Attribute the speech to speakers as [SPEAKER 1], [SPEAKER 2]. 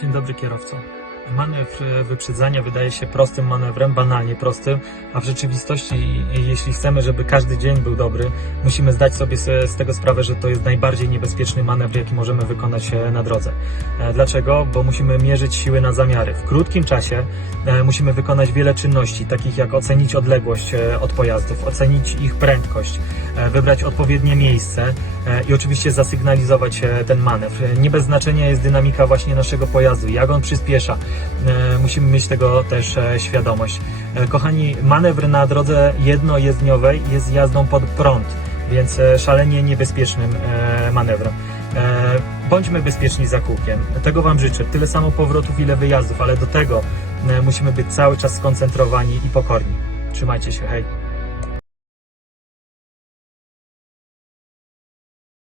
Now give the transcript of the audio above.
[SPEAKER 1] Dzień dobry kierowco. Manewr e, wyprzedzania wydaje się prostym manewrem, banalnie prostym, a w rzeczywistości, jeśli chcemy, żeby każdy dzień był dobry, musimy zdać sobie z tego sprawę, że to jest najbardziej niebezpieczny manewr, jaki możemy wykonać e, na drodze. E, Dlaczego? Bo musimy mierzyć siły na zamiary. W krótkim czasie e, musimy wykonać wiele czynności, takich jak ocenić odległość e, od pojazdów, ocenić ich prędkość, e, wybrać odpowiednie miejsce e, i oczywiście zasygnalizować e, ten manewr. E, Nie bez znaczenia jest dynamika właśnie naszego pojazdu, jak on przyspiesza. E, Musimy mieć tego też e, świadomość. E, Kochani, manewr na drodze jednojezdniowej jest jazdą pod prąd, więc szalenie niebezpiecznym manewrem. Bądźmy bezpieczni za kółkiem. Tego Wam życzę. Tyle samo powrotów, ile wyjazdów, ale do tego musimy być cały czas skoncentrowani i pokorni. Trzymajcie się, hej.